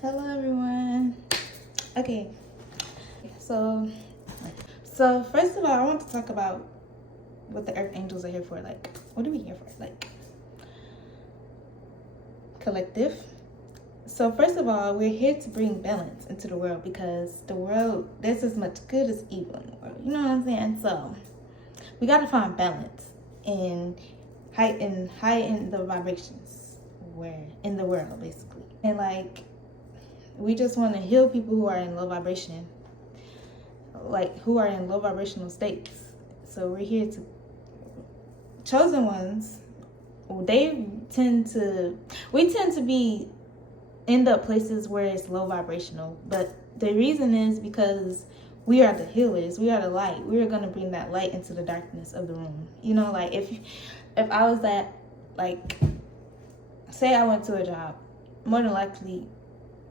Hello everyone. Okay, so first of all, I want to talk about what the Earth Angels are here for. Like, what are we here for? Like, collective. So first of all, we're here to bring balance into the world because the world, there's as much good as evil in the world. You know what I'm saying? So we got to find balance and heighten the vibrations where in the world basically, and like we just want to heal people who are in low vibration, like who are in low vibrational states. So we're here to chosen ones. We tend to be end up places where it's low vibrational, but the reason is because we are the healers. We are the light. We are going to bring that light into the darkness of the room. You know, like if I was that, like, say I went to a job, more than likely,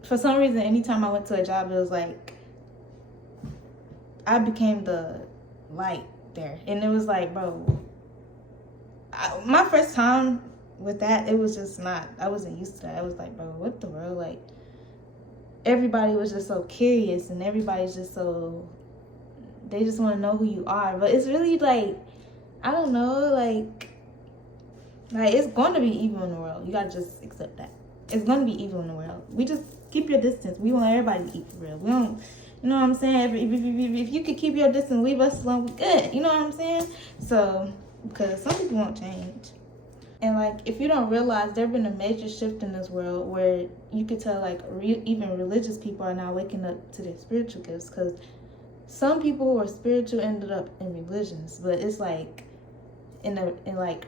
for some reason, anytime I went to a job, it was like I became the light there. And it was like, bro, my first time with that, it was just not, I wasn't used to that. I was like, bro, what the world? Like, everybody was just so curious and everybody's just so, they just want to know who you are. But it's really like, I don't know, like it's going to be evil in the world. You got to just accept that. It's going to be evil in the world. We just keep your distance. We want everybody to eat for real. We don't, you know what I'm saying? If you could keep your distance, leave us alone, we good. You know what I'm saying? So, because some people won't change. And like, if you don't realize, there's been a major shift in this world where you could tell like even religious people are now waking up to their spiritual gifts, because some people who are spiritual ended up in religions, but it's like in like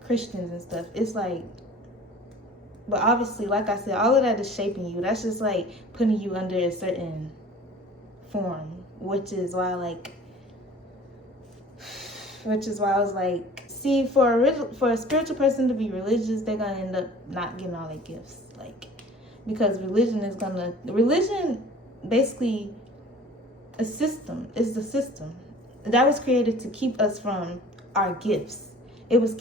Christians and stuff. It's like, but obviously, like I said, all of that is shaping you. That's just like putting you under a certain form, which is why I was like, see, for a spiritual person to be religious, they're gonna end up not getting all their gifts, like, because religion basically a system is the system that was created to keep us from our gifts. It was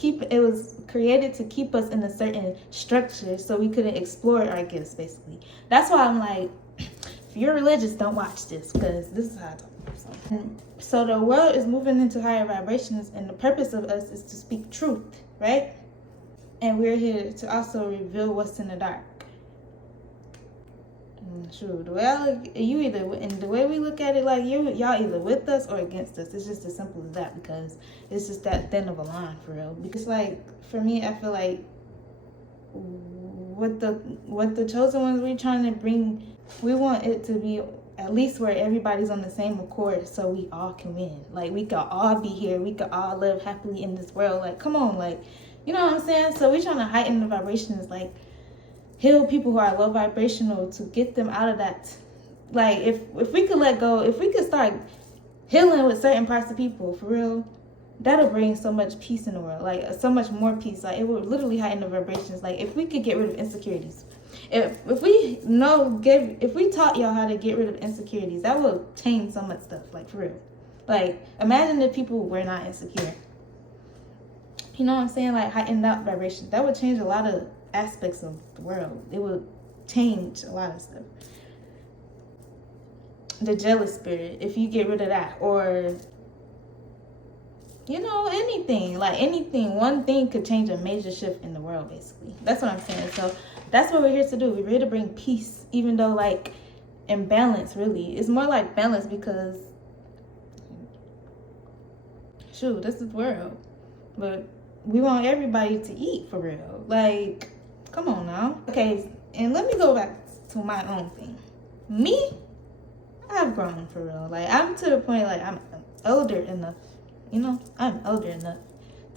created to keep us in a certain structure so we couldn't explore our gifts, basically. That's why I'm like, if you're religious, don't watch this, because this is how I talk. So the world is moving into higher vibrations, and the purpose of us is to speak truth, right? And we're here to also reveal what's in the dark. True. The way I look, and the way we look at it, like y'all either with us or against us. It's just as simple as that, because it's just that thin of a line for real. Because like for me, I feel like what the chosen ones we're trying to bring, we want it to be at least where everybody's on the same accord, so we all can win. Like we could all be here. We could all live happily in this world. Like come on, like you know what I'm saying? So we're trying to heighten the vibrations, like heal people who are low vibrational to get them out of that. Like if we could let go, if we could start healing with certain parts of people for real, that'll bring so much peace in the world, like so much more peace. Like it would literally heighten the vibrations. Like if we could get rid of insecurities, if we taught y'all how to get rid of insecurities, that will change so much stuff. Like for real. Like imagine if people were not insecure. You know what I'm saying? Like heighten that vibration. That would change a lot of aspects of the world. It would change a lot of stuff. The jealous spirit, if you get rid of that, or you know, anything, one thing could change a major shift in the world, basically. That's what I'm saying. So that's what we're here to do. We're here to bring peace, even though like in balance, really. It's more like balance, because shoot, this is the world. But we want everybody to eat for real. Like, come on now. Okay, and let me go back to my own thing. Me, I've grown for real. Like, I'm to the point, like, I'm older enough, you know? I'm older enough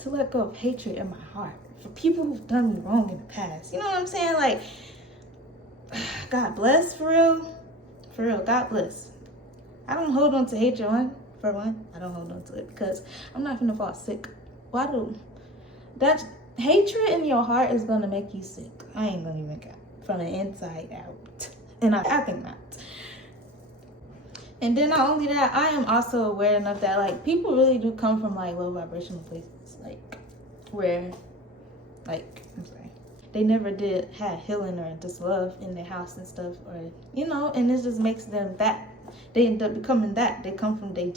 to let go of hatred in my heart for people who've done me wrong in the past. You know what I'm saying? Like, God bless, for real. For real, God bless. I don't hold on to hatred, for one. I don't hold on to it because I'm not gonna fall sick. Why do that? Hatred in your heart is gonna make you sick. I ain't gonna even get from the inside out, and I think not. And then not only that, I am also aware enough that like people really do come from like low vibrational places, like where, like I'm sorry, they never did had healing or just love in their house and stuff, or and it just makes them that. They end up becoming that. They come from, they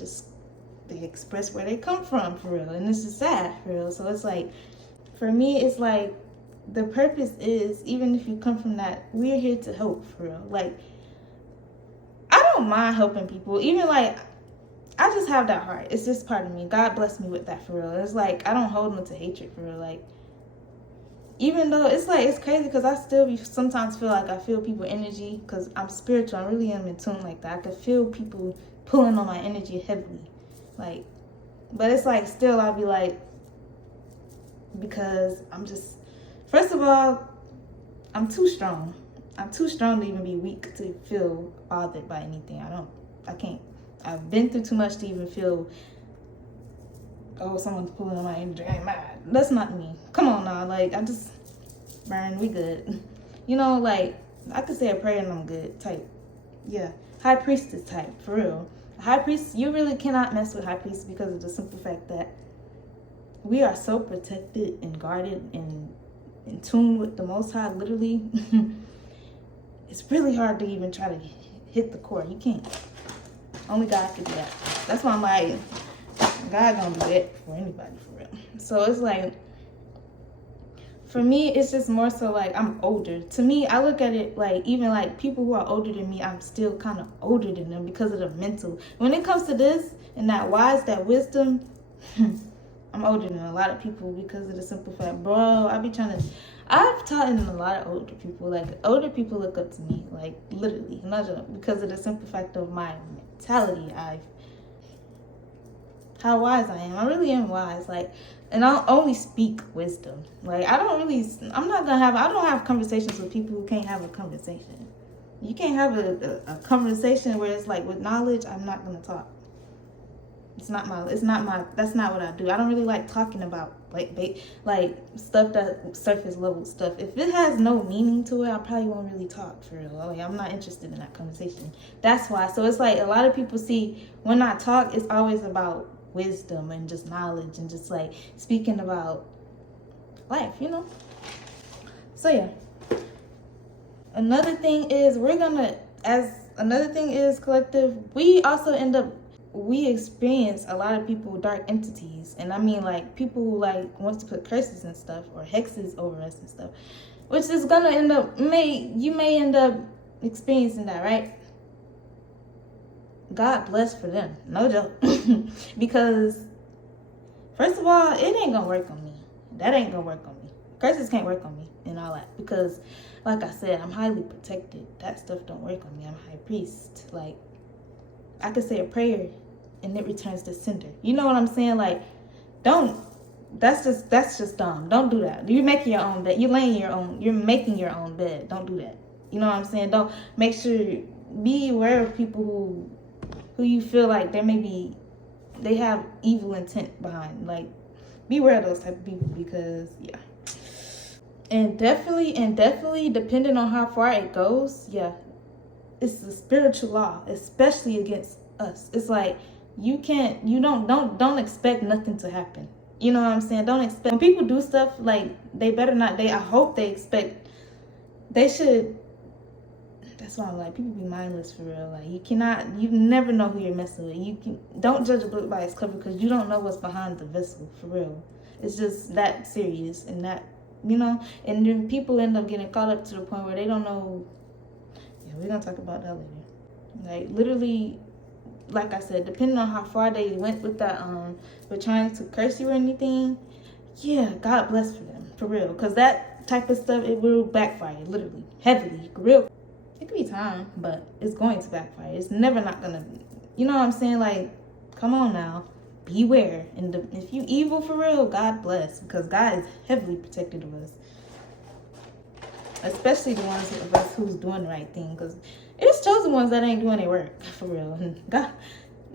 express where they come from, for real. And this is sad, for real. So it's like, for me, it's like, the purpose is, even if you come from that, we're here to help, for real. Like, I don't mind helping people. Even like, I just have that heart. It's just part of me. God blessed me with that, for real. It's like, I don't hold on to hatred, for real. Like, even though it's like, it's crazy because I still sometimes feel like I feel people energy, because I'm spiritual. I really am in tune like that. I could feel people pulling on my energy heavily. Like, but it's like, still I'll be like, because I'm just, first of all, I'm too strong. I'm too strong to even be weak to feel bothered by anything. I can't. I've been through too much to even feel, oh, someone's pulling on my energy, I ain't mad. That's not me. Come on now. Like, I just, burn, we good. Like, I could say a prayer and I'm good type. Yeah. High priestess type, for real. High priest, you really cannot mess with high priest because of the simple fact that we are so protected and guarded and in tune with the Most High, literally. It's really hard to even try to hit the core. You can't. Only God can do that. That's why I'm like, God gonna do that for anybody, for real. So it's like, for me, it's just more so like, I'm older. To me, I look at it like, even like people who are older than me, I'm still kind of older than them because of the mental. When it comes to this and that wise, that wisdom, I'm older than a lot of people because of the simple fact, bro, I've taught in a lot of older people. Like, older people look up to me, like, literally, because of the simple fact of my mentality. How wise I am. I really am wise. Like, and I'll only speak wisdom. Like, I don't have conversations with people who can't have a conversation. You can't have a conversation where it's like with knowledge. I'm not going to talk. That's not what I do. I don't really like talking about like stuff that surface level stuff. If it has no meaning to it, I probably won't really talk, for real. Like, I'm not interested in that conversation. That's why. So it's like, a lot of people see when I talk, it's always about wisdom and just knowledge and just like speaking about life, So yeah. Another thing is collective, we experience a lot of people, dark entities, and I mean like people who like wants to put curses and stuff or hexes over us and stuff, which is gonna you may end up experiencing that, right? God bless for them, no joke. Because first of all, it ain't gonna work on me. That ain't gonna work on me. Curses can't work on me and all that, because like I said, I'm highly protected. That stuff don't work on me. I'm a high priest. Like, I could say a prayer and it returns to sender. You know what I'm saying? Like, that's just dumb. Don't do that. You're making your own bed. You're making your own bed. Don't do that. You know what I'm saying? Don't, make sure, be aware of people who you feel like they have evil intent behind. Like, be aware of those type of people, because yeah. And definitely depending on how far it goes, yeah, it's a spiritual law, especially against us. It's like, don't expect nothing to happen. You know what I'm saying? Don't expect, when people do stuff, like, I hope they expect, that's why I'm like, people be mindless, for real. Like, you never know who you're messing with. Don't judge a book by its cover, because you don't know what's behind the vessel, for real. It's just that serious, and that, and then people end up getting caught up to the point where they don't know. Yeah, we're gonna talk about that later. Like, literally, like I said, depending on how far they went with that, with trying to curse you or anything, yeah, God bless for them, for real. Because that type of stuff, it will backfire, literally, heavily, real. It could be time, but it's going to backfire. It's never not gonna, you know what I'm saying? Like, come on now, beware. And if you evil for real, God bless, because God is heavily protected of us, especially the ones of us who's doing the right thing, because it's chosen ones that ain't doing their work, for real. And God,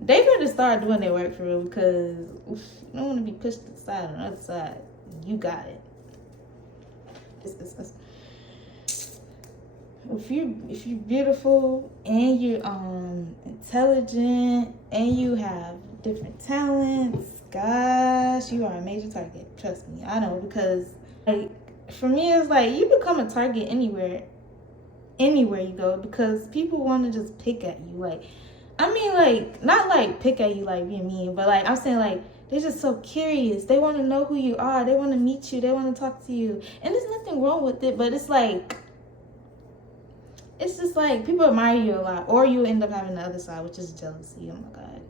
they better start doing their work, for real, because you don't want to be pushed to the side on the other side. You got it. If you're beautiful and you're intelligent and you have different talents, gosh, you are a major target. Trust me, I know, because like, for me, it's like you become a target anywhere you go, because people want to just pick at you. Like, I mean, like, not like pick at you like being mean, but like I'm saying, like, they're just so curious. They want to know who you are. They want to meet you. They want to talk to you. And there's nothing wrong with it, but it's like, it's just like people admire you a lot, or you end up having the other side, which is jealousy. Oh my God.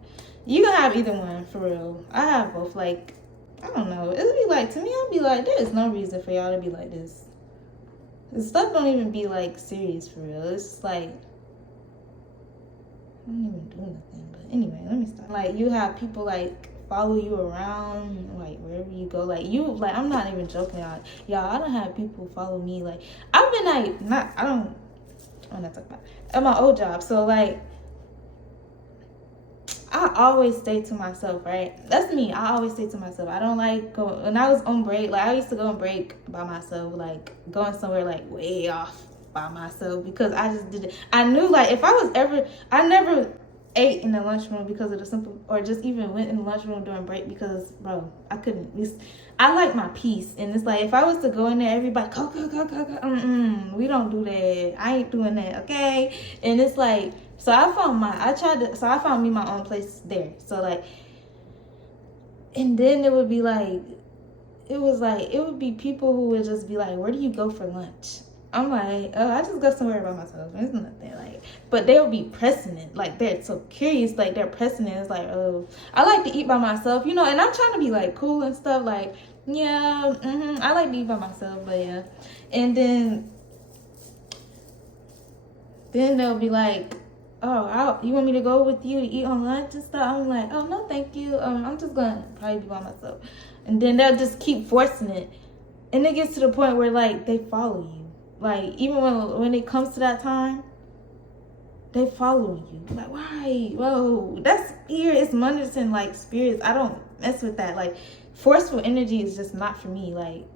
You can have either one, for real. I have both. Like, I don't know. It'll be like, to me, I'll be like, there's no reason for y'all to be like this. This stuff don't even be like serious, for real. It's just like, I don't even do nothing. But anyway, let me stop. Like, you have people like follow you around, like wherever you go. Like, you, like, I'm not even joking, y'all. I don't have people follow me. Like, I've been like, I'm not talking about at my old job. So like, I always stay to myself, right? That's me. I always stay to myself. I don't like go when I was on break. Like, I used to go on break by myself, like going somewhere like way off by myself, because I just did it. I knew, like, if I never ate in the lunchroom because of the simple, or just even went in the lunchroom during break, because, bro, I couldn't. I like my peace, and it's like, if I was to go in there, everybody go. We don't do that. I ain't doing that, okay? And it's like, so I found me my own place there. So like, and then it would be like, it would be people who would just be like, where do you go for lunch? I'm like, oh, I just go somewhere by myself. It's nothing, like, but they'll be pressing it. Like, they're so curious, like, they're pressing it. It's like, oh, I like to eat by myself, and I'm trying to be like cool and stuff. Like, yeah, I like to eat by myself, but yeah. And then they'll be like, oh, you want me to go with you to eat on lunch and stuff? I'm like, oh, no, thank you. I'm just going to probably be by myself. And then they'll just keep forcing it. And it gets to the point where, like, they follow you. Like, even when it comes to that time, they follow you. Like, why? Whoa, that's spirit. It's monitoring, like, spirits. I don't mess with that. Like, forceful energy is just not for me. Like,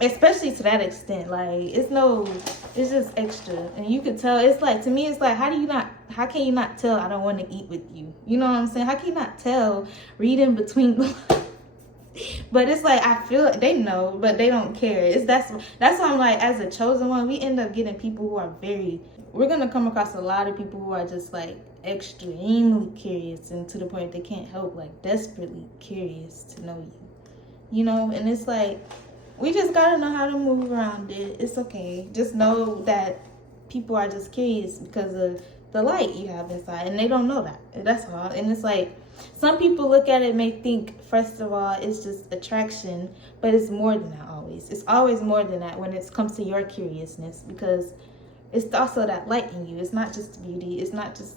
especially to that extent. Like, it's just extra. And you could tell. It's like, to me, it's like, how can you not tell I don't want to eat with you? You know what I'm saying? How can you not tell, read in between the But it's like, I feel like they know, but they don't care. That's why I'm like, as a chosen one, we end up getting people who are we're going to come across a lot of people who are just like extremely curious, and to the point they can't help, like desperately curious to know you. And it's like, we just got to know how to move around it. It's okay. Just know that people are just curious because of the light you have inside, and they don't know that. That's all. And it's like, some people look at it, may think, first of all, it's just attraction, but it's more than that always. It's always more than that when it comes to your curiousness, because it's also that light in you. It's not just beauty. It's not just,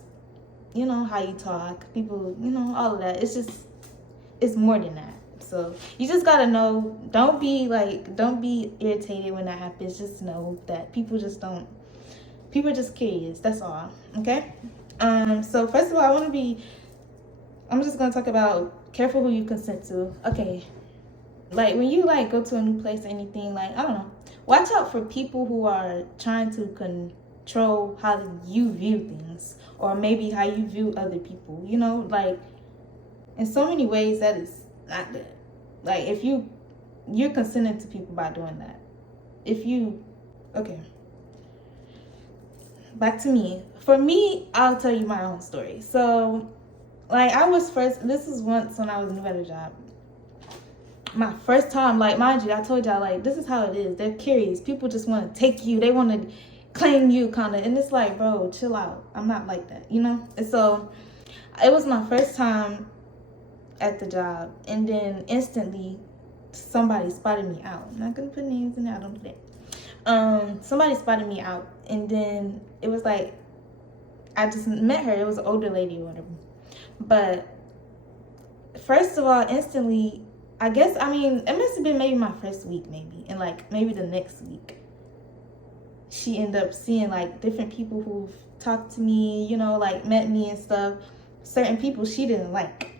how you talk. People, all of that. It's more than that. So you just got to know, don't be irritated when that happens. Just know that people are just curious. That's all. Okay? So first of all, I'm just going to talk about careful who you consent to. Okay. Like, when you, like, go to a new place or anything, like, I don't know. Watch out for people who are trying to control how you view things, or maybe how you view other people. Like, in so many ways, that is not good. Like, if you're consenting to people by doing that. Okay. Back to me. For me, I'll tell you my own story. So, like, this was once when I was new at a job. My first time, like, mind you, I told y'all, like, this is how it is. They're curious. People just want to take you. They want to claim you, kind of. And it's like, bro, chill out. I'm not like that, And so, it was my first time at the job. And then instantly, somebody spotted me out. I'm not going to put names in there. I don't do that. Somebody spotted me out. And then it was like, I just met her. It was an older lady or whatever. But first of all, instantly, it must have been maybe my first week, maybe. And like, maybe the next week, she ended up seeing like different people who've talked to me, like met me and stuff. Certain people she didn't like.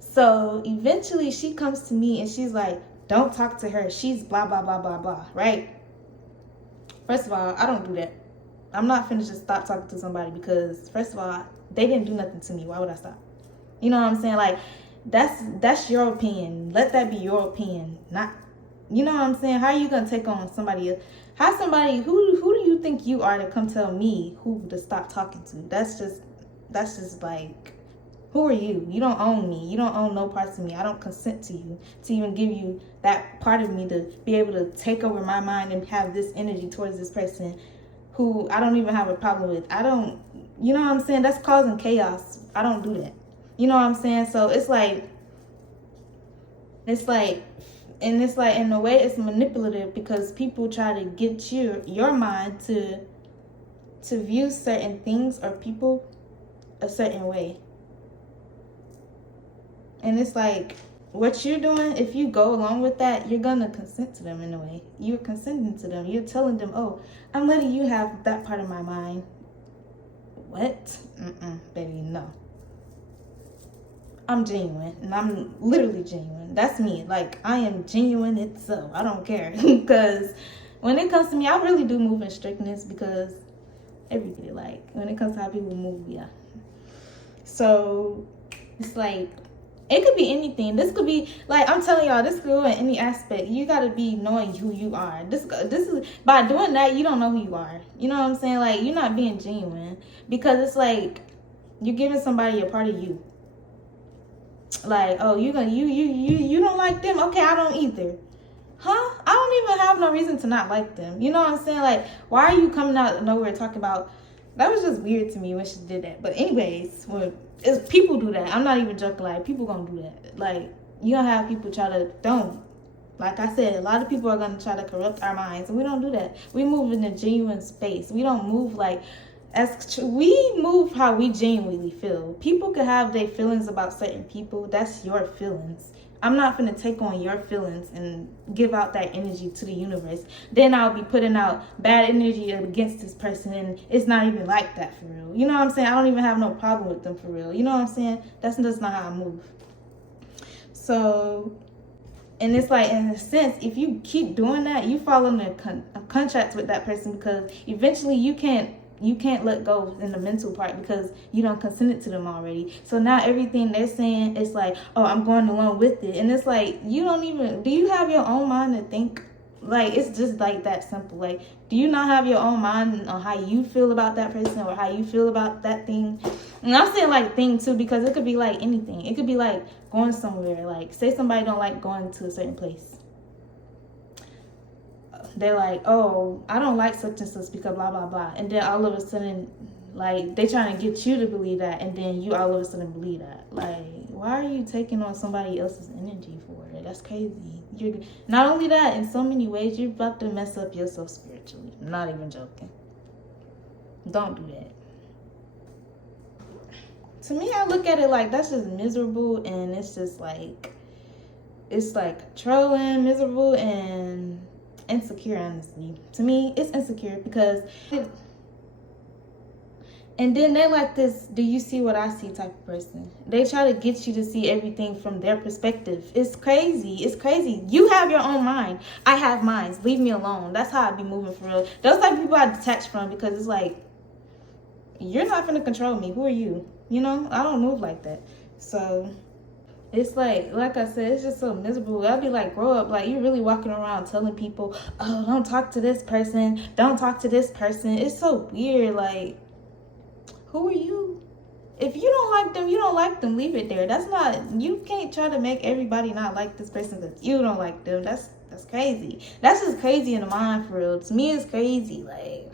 So eventually she comes to me and she's like, don't talk to her. She's blah, blah, blah, blah, blah, right? First of all, I don't do that. I'm not finna just stop talking to somebody because, first of all, they didn't do nothing to me. Why would I stop? You know what I'm saying? Like, that's your opinion. Let that be your opinion, not You know what I'm saying? How are you gonna take on somebody else? How somebody who do you think you are to come tell me who to stop talking to? That's just like, who are you? You don't own me. You don't own no parts of me. I don't consent to you to even give you that part of me to be able to take over my mind and have this energy towards this person who I don't even have a problem with. I don't, you know what I'm saying? That's causing chaos. I don't do that. You know what I'm saying? So it's like, and it's like, in a way, it's manipulative because people try to get your mind to view certain things or people a certain way. And it's like, what you're doing, if you go along with that, you're gonna consent to them in a way. You're consenting to them. You're telling them, oh, I'm letting you have that part of my mind. What? Baby, no. I'm genuine, and I'm literally genuine. That's me. Like, I am genuine itself. I don't care. Because when it comes to me, I really do move in strictness because every day, like, when it comes to how people move, yeah. So, it's like, it could be anything. This could be, like, I'm telling y'all, this could go in any aspect. You got to be knowing who you are. This is, by doing that, you don't know who you are. You know what I'm saying? Like, you're not being genuine. Because it's like, you're giving somebody a part of you. Like, oh, you don't like them? Okay, I don't either. Huh? I don't even have no reason to not like them. You know what I'm saying? Like, why are you coming out of nowhere talking about... That was just weird to me when she did that. But anyways, people do that. I'm not even joking. Like, people gonna do that. Like, you gonna have people try to... Don't. Like I said, a lot of people are gonna try to corrupt our minds. And we don't do that. We move in a genuine space. We don't move like... we move how we genuinely feel. People can have their feelings about certain people. That's your feelings. I'm not gonna take on your feelings and give out that energy to the universe. Then I'll be putting out bad energy against this person, and it's not even like that for real. You know what I'm saying? I don't even have no problem with them for real. You know what I'm saying? That's not how I move. So, and it's like, in a sense, if you keep doing that, you fall under a contract with that person, because eventually you can't let go in the mental part because you don't consent to them already. So now everything they're saying is like, oh, I'm going along with it. And it's like, you don't even, do you have your own mind to think? Like, it's just like that simple. Like, do you not have your own mind on how you feel about that person or how you feel about that thing? And I'm saying like thing too, because it could be like anything. It could be like going somewhere. Like, say somebody don't like going to a certain place. They're like, oh, I don't like such and such because blah, blah, blah. And then all of a sudden, like, they trying to get you to believe that, and then you all of a sudden believe that. Like, why are you taking on somebody else's energy for it? That's crazy. You're not only that, in so many ways, you're about to mess up yourself spiritually. I'm not even joking. Don't do that. To me, I look at it like that's just miserable, and it's just like, it's like controlling, miserable, and insecure. Honestly, to me, it's insecure because and then they're like this, do you see what I see type of person. They try to get you to see everything from their perspective. It's crazy. It's crazy. You have your own mind. I have mine. Leave me alone. That's how I be moving for real. Those type of people I detach from, because it's like, you're not gonna control me. Who are you? You know, I don't move like that. So it's like I said, it's just so miserable. I'd be like, grow up. Like, you're really walking around telling people, oh, don't talk to this person. Don't talk to this person. It's so weird. Like, who are you? If you don't like them, you don't like them. Leave it there. That's not, you can't try to make everybody not like this person because you don't like them. That's crazy. That's just crazy in the mind for real. To me, it's crazy. Like,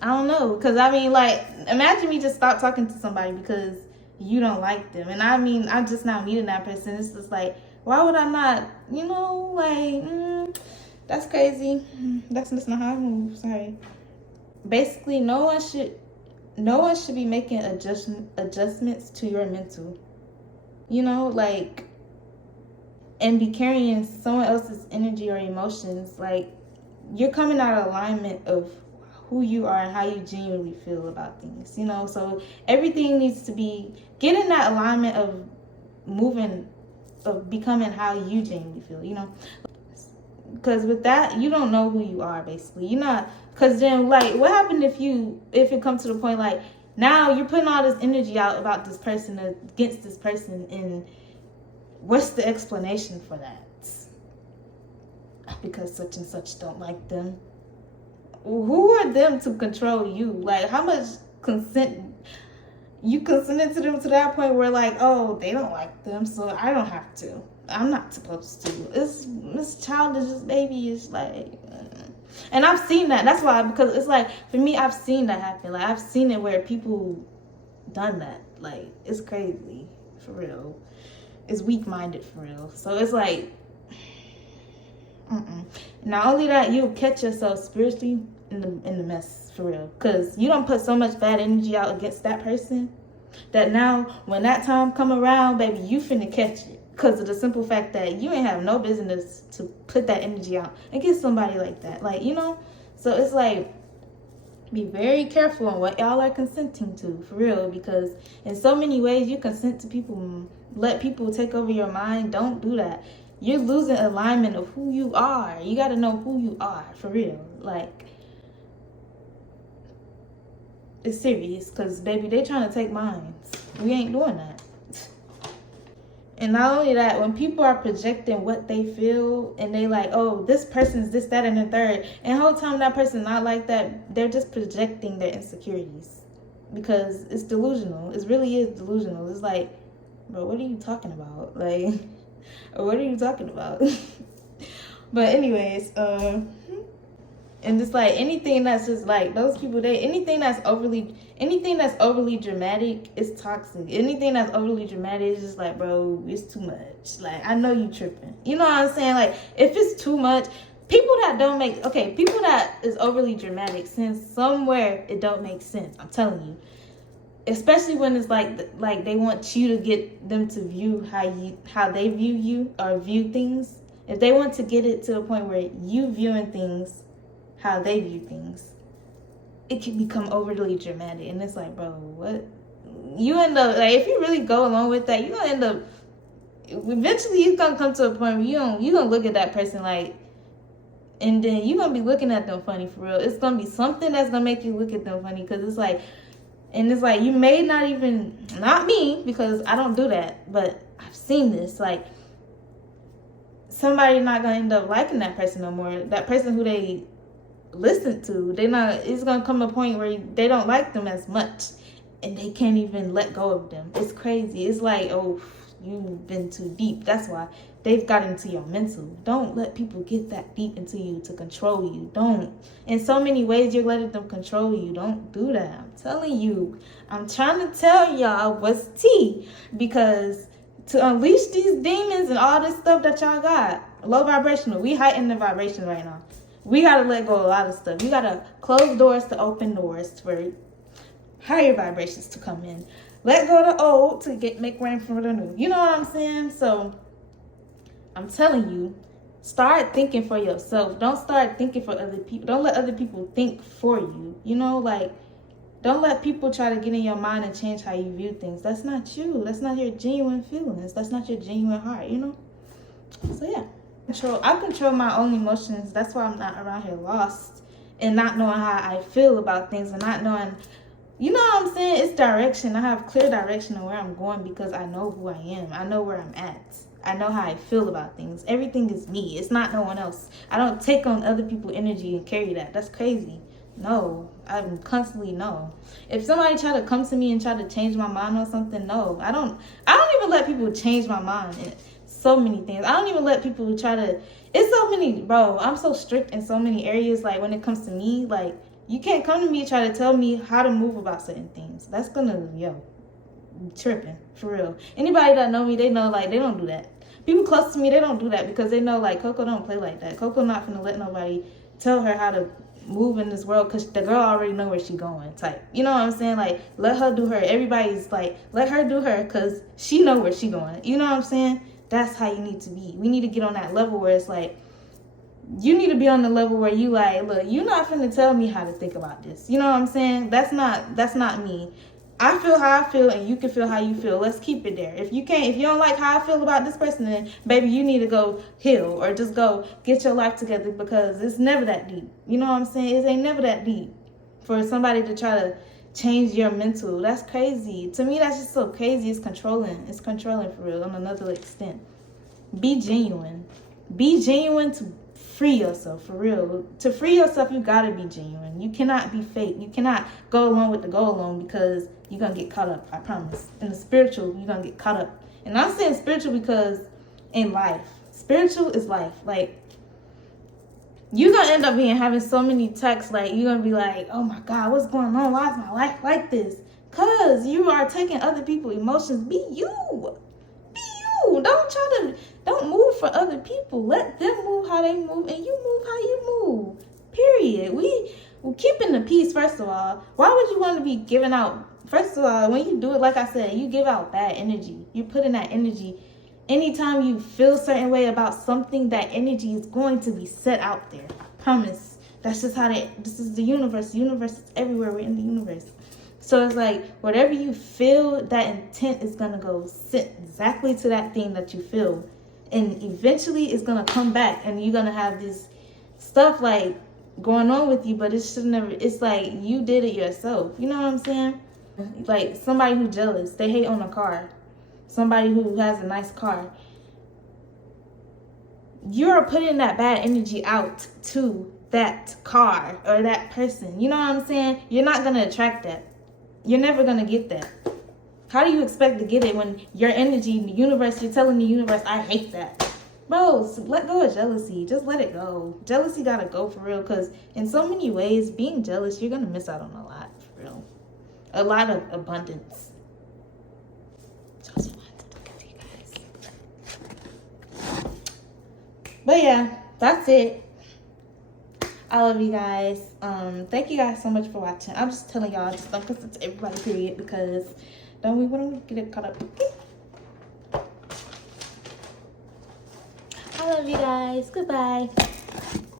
I don't know. Because, I mean, like, imagine me just stop talking to somebody because you don't like them. And I mean, I'm just not meeting that person. It's just like, why would I not, you know, like, that's crazy. That's not how I move. Sorry. Basically, no one should be making adjustments to your mental. You know, like, and be carrying someone else's energy or emotions. Like, you're coming out of alignment of who you are and how you genuinely feel about things, you know. So everything needs to be getting that alignment of moving, of becoming how you genuinely feel, you know. Because with that, you don't know who you are, basically. You're not, because then, like, what happened if it comes to the point, like, now you're putting all this energy out about this person against this person, and what's the explanation for that? Because such and such don't like them. Who are them to control you? Like, how much consent you consented to them to that point where, like, oh, they don't like them, so I don't have to. I'm not supposed to. It's childish, this baby is like, and I've seen that. That's why, because it's like, for me, I've seen that happen. Like, I've seen it where people done that. Like, it's crazy, for real. It's weak-minded, for real. So it's like, not only that, you'll catch yourself spiritually in the mess, for real, because you don't put so much bad energy out against that person that now when that time come around, baby, you finna catch it, because of the simple fact that you ain't have no business to put that energy out against somebody like that. Like, you know, so it's like, be very careful on what y'all are consenting to, for real, because in so many ways you consent to people, let people take over your mind. Don't do that. You're losing alignment of who you are. You got to know who you are, for real. Like, it's serious, because, baby, they trying to take minds. We ain't doing that. And not only that, when people are projecting what they feel, and they like, oh, this person's this, that, and the third, and the whole time that person not like that, they're just projecting their insecurities. Because it's delusional. It really is delusional. It's like, bro, what are you talking about? Like, what are you talking about? But anyways, and it's like anything that's just like those people, anything that's overly dramatic is toxic. Anything that's overly dramatic is just like, bro, it's too much. Like, I know you tripping. You know what I'm saying? Like, if it's too much, people that is overly dramatic, since somewhere it don't make sense. I'm telling you. Especially when it's like they want you to get them to view how they view you or view things. If they want to get it to a point where you viewing things how they view things, it can become overly dramatic. And it's like, bro, what? You end up, like, if you really go along with that, you're gonna end up, eventually you're gonna come to a point where you're gonna look at that person like, and then you're gonna be looking at them funny, for real. It's gonna be something that's gonna make you look at them funny, because it's like, and it's like, you may not even, not me, because I don't do that, but I've seen this, like, somebody not gonna end up liking that person no more. That person who they listen to, it's gonna come a point where they don't like them as much, and they can't even let go of them. It's crazy. It's like, oh, you've been too deep. That's why they've got into your mental. Don't let people get that deep into you to control you. Don't. In so many ways, you're letting them control you. Don't do that. I'm telling you. I'm trying to tell y'all what's tea, because to unleash these demons and all this stuff that y'all got, low vibrational, we heighten the vibration right now. We got to let go of a lot of stuff. You got to close doors to open doors for higher vibrations to come in. Let go of the old to make room for the new. You know what I'm saying? So I'm telling you, start thinking for yourself. Don't start thinking for other people. Don't let other people think for you. You know, like, don't let people try to get in your mind and change how you view things. That's not you. That's not your genuine feelings. That's not your genuine heart, you know? So yeah. I control my own emotions. That's why I'm not around here lost and not knowing how I feel about things, and not knowing, you know what I'm saying? It's direction. I have clear direction of where I'm going, because I know who I am. I know where I'm at. I know how I feel about things. Everything is me. It's not no one else. I don't take on other people's energy and carry that. That's crazy. No, I'm constantly no. If somebody try to come to me and try to change my mind or something, no. I don't even let people change my mind. So many things. I don't even let people try to, it's so many, bro, I'm so strict in so many areas. Like, when it comes to me, like, you can't come to me and try to tell me how to move about certain things. That's gonna, tripping, for real. Anybody that know me, they know, like, they don't do that. People close to me, they don't do that, because they know, like, Coco don't play like that. Coco not gonna let nobody tell her how to move in this world, because the girl already know where she going type. You know what I'm saying? Like, let her do her. Everybody's like, let her do her, because she know where she going. You know what I'm saying? That's how you need to be. We need to get on that level where it's like, you need to be on the level where you like, look, you're not finna tell me how to think about this. You know what I'm saying? That's not me. I feel how I feel, and you can feel how you feel. Let's keep it there. If you don't like how I feel about this person, then baby, you need to go heal, or just go get your life together, because it's never that deep. You know what I'm saying? It ain't never that deep for somebody to try to change your mental. That's crazy. To me, that's just so crazy. It's controlling. It's controlling, for real, on another extent. Be genuine. Be genuine to free yourself, for real. To free yourself, you gotta be genuine. You cannot be fake. You cannot go along with the go along, because you're gonna get caught up, I promise. In the spiritual, you're gonna get caught up. And I'm saying spiritual because in life, spiritual is life. Like, you're gonna end up having so many texts, like, you're gonna be like, oh my God, what's going on? Why is my life like this? Because you are taking other people's emotions. Be you. Be you. Don't move for other people. Let them move how they move, and you move how you move. Period. We're keeping the peace, first of all. Why would you want to be giving out? First of all, when you do it, like I said, you give out bad energy. You put in that energy. Anytime you feel a certain way about something, that energy is going to be set out there. Promise. That's just how this is the universe. The universe is everywhere. We're in the universe. So it's like, whatever you feel, that intent is going to go sit exactly to that thing that you feel. And eventually it's going to come back, and you're going to have this stuff like going on with you, but it should never, it's like you did it yourself. You know what I'm saying? Like somebody who's jealous, they hate on a car. Somebody who has a nice car. You're putting that bad energy out to that car or that person. You know what I'm saying? You're not going to attract that. You're never going to get that. How do you expect to get it when your energy in the universe, you're telling the universe, I hate that? Bro, so let go of jealousy. Just let it go. Jealousy got to go, for real, because in so many ways, being jealous, you're going to miss out on a lot, for real. A lot of abundance. Just wanted to give you guys. But yeah, that's it. I love you guys. Thank you guys so much for watching. I'm just telling y'all, just don't listen to everybody, period, because don't we want to get it caught up. I love you guys. Goodbye.